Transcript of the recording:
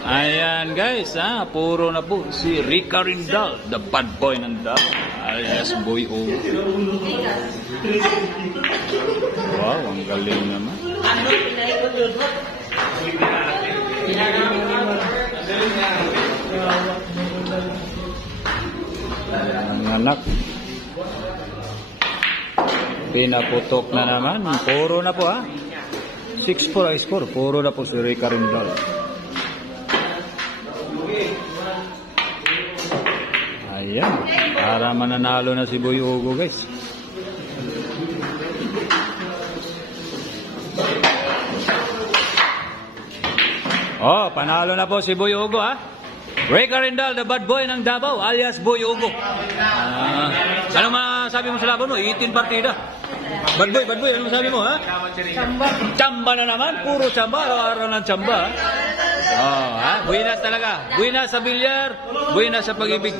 Ayan guys, puro na po si Rica Rindal, the bad boy ng Davao, alias Boy O. Wow, ang galing naman. Ang anak. Pinaputok na naman. Puro na po 6-4 ay score. Puro na po si Rica Rindal. Ayan. Para mananalo na si Boy Ugo guys. Oh, panalo na po si Boy Ugo Rica Rindal, the bad boy ng Davao, alias Boy Ugo. Ano masabi mo sa laban mo? 18 partida. Bad boy, ano masabi mo Chamba. Chamba na naman, puro chamba, araw-araw ng chamba buwinas talaga. Buwinas sa bilyar, buwinas sa pag-ibig.